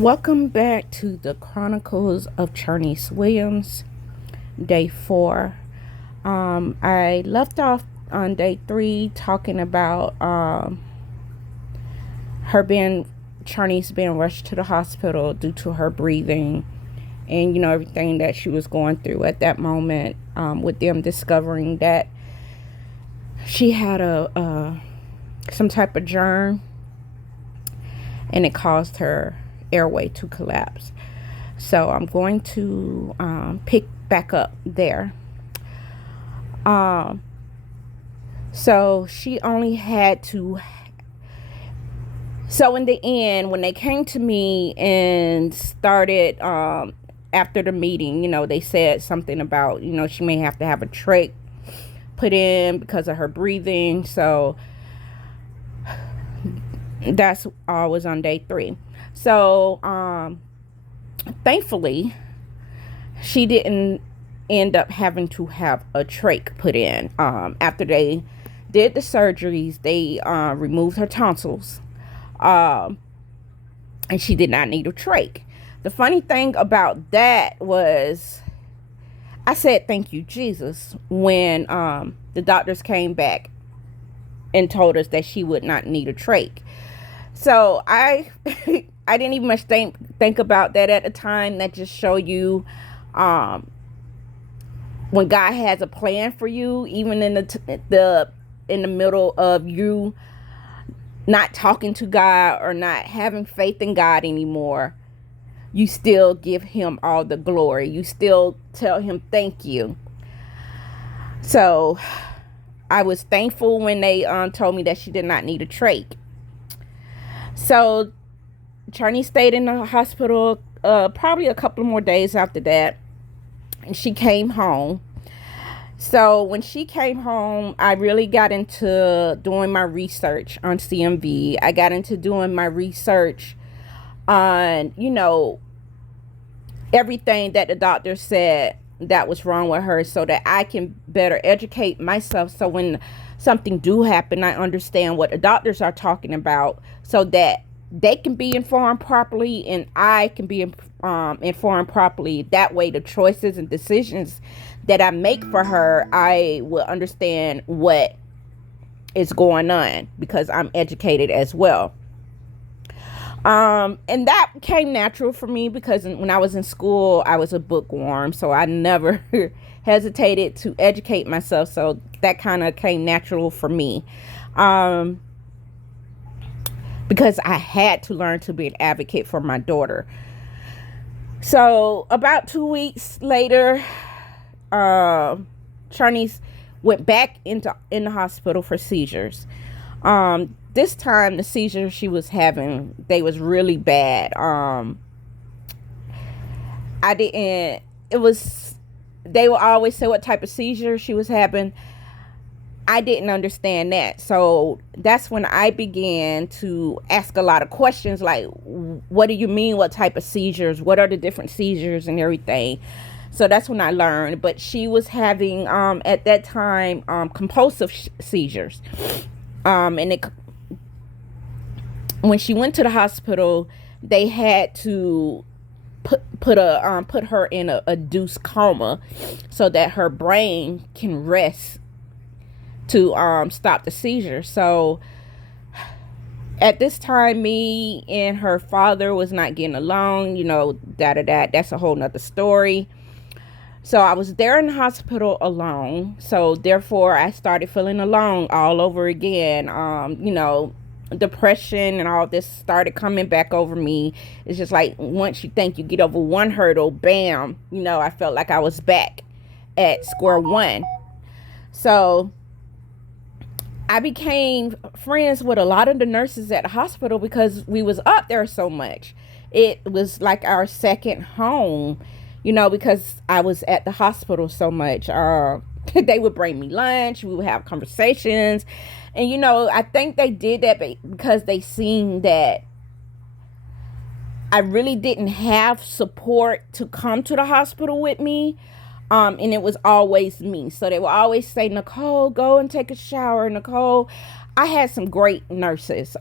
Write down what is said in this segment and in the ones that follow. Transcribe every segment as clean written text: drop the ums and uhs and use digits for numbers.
Welcome back to the Chronicles of Charneise Williams, day 4. I left off on day 3 talking about Charneise being rushed to the hospital due to her breathing and everything that she was going through at that moment, with them discovering that she had some type of germ and it caused her airway to collapse. So I'm going to pick back up there. So she only had to. So in the end, when they came to me and started after the meeting, they said something about she may have to have a trach put in because of her breathing. So that's always on day 3. So thankfully she didn't end up having to have a trach put in. After they did the surgeries, they removed her tonsils, and she did not need a trach. The funny thing about that was I said thank you Jesus when the doctors came back and told us that she would not need a trach. So I I didn't even much think about that at the time. That just show you when God has a plan for you, even in the middle of you not talking to God or not having faith in God anymore, you still give him all the glory. You still tell him thank you. So I was thankful when they told me that she did not need a trach. So Charneise stayed in the hospital probably a couple more days after that, and she came home. So when she came home, I really got into doing my research on CMV. I got into doing my research on, everything that the doctor said that was wrong with her, so that I can better educate myself. So when something do happen, I understand what the doctors are talking about, so that they can be informed properly and I can be informed properly. That way the choices and decisions that I make for her, I will understand what is going on because I'm educated as well. And that came natural for me because when I was in school, I was a bookworm, so I never hesitated to educate myself. So that kind of came natural for me. Because I had to learn to be an advocate for my daughter. So about 2 weeks later, Charneise went back in the hospital for seizures. This time the seizures she was having, they was really bad. They will always say what type of seizure she was having. I didn't understand that. So that's when I began to ask a lot of questions like, what do you mean? What type of seizures? What are the different seizures and everything? So that's when I learned. But she was having, at that time, compulsive seizures. When she went to the hospital, they had to put her in a induced coma so that her brain can rest to stop the seizure. So at this time, me and her father was not getting along, that's a whole nother story. So I was there in the hospital alone. So therefore I started feeling alone all over again. Depression and all this started coming back over me. It's just like once you think you get over one hurdle, bam, I felt like I was back at square one. So I became friends with a lot of the nurses at the hospital because we was up there so much. It was like our second home, because I was at the hospital so much. They would bring me lunch. We would have conversations. And, I think they did that because they seen that I really didn't have support to come to the hospital with me. And it was always me. So they would always say, Nicole, go and take a shower. Nicole, I had some great nurses.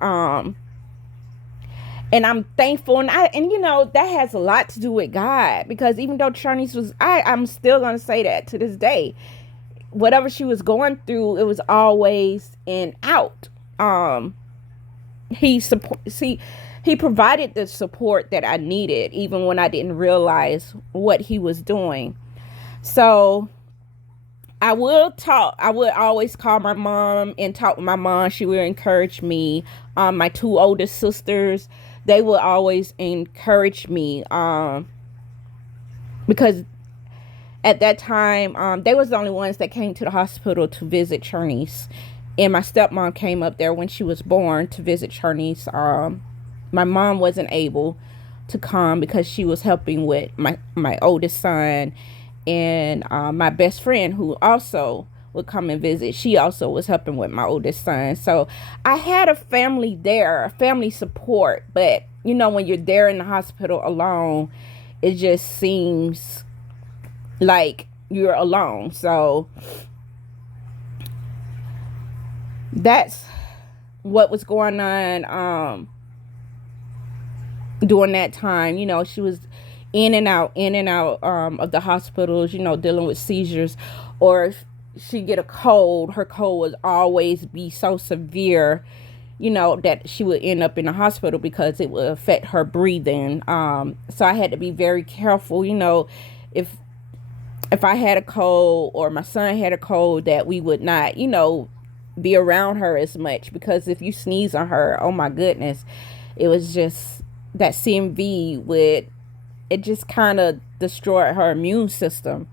And I'm thankful, and you know, that has a lot to do with God, because even though Charnice was, I'm still gonna say that to this day, whatever she was going through, it was always in out. He support see he provided the support that I needed, even when I didn't realize what he was doing. So I would always call my mom and talk with my mom. She would encourage me. My two oldest sisters, they would always encourage me. Because at that time, they was the only ones that came to the hospital to visit Charnice. And my stepmom came up there when she was born to visit Charnice. My mom wasn't able to come because she was helping with my oldest son, and my best friend, who also would come and visit, she also was helping with my oldest son. So I had a family there, a family support. But you know, when you're there in the hospital alone, it just seems like you're alone. So that's what was going on during that time. You know, she was in and out of the hospitals, you know, dealing with seizures. Or if she get a cold, her cold would always be so severe, you know, that she would end up in the hospital because it would affect her breathing. So I had to be very careful, you know, if I had a cold or my son had a cold, that we would not, you know, be around her as much, because if you sneeze on her, oh my goodness, it was just that CMV would, it just kind of destroyed her immune system.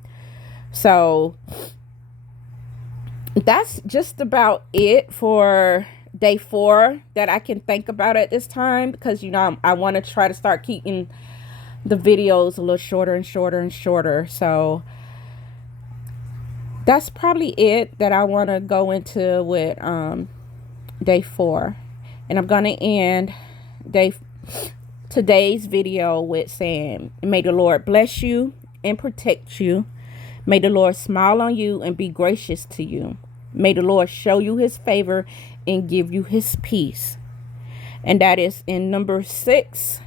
So that's just about it for day 4 that I can think about at this time, because you know, I want to try to start keeping the videos a little shorter and shorter and shorter. So that's probably it that I want to go into with day 4. And I'm going to end today's video with saying, may the Lord bless you and protect you. May the Lord smile on you and be gracious to you. May the Lord show you his favor and give you his peace. And that is in number 6,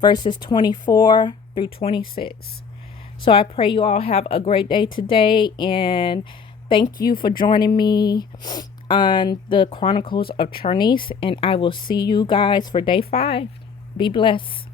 verses 24 through 26. So I pray you all have a great day today, and thank you for joining me on the Chronicles of Charneise, and I will see you guys for day 5. Be blessed.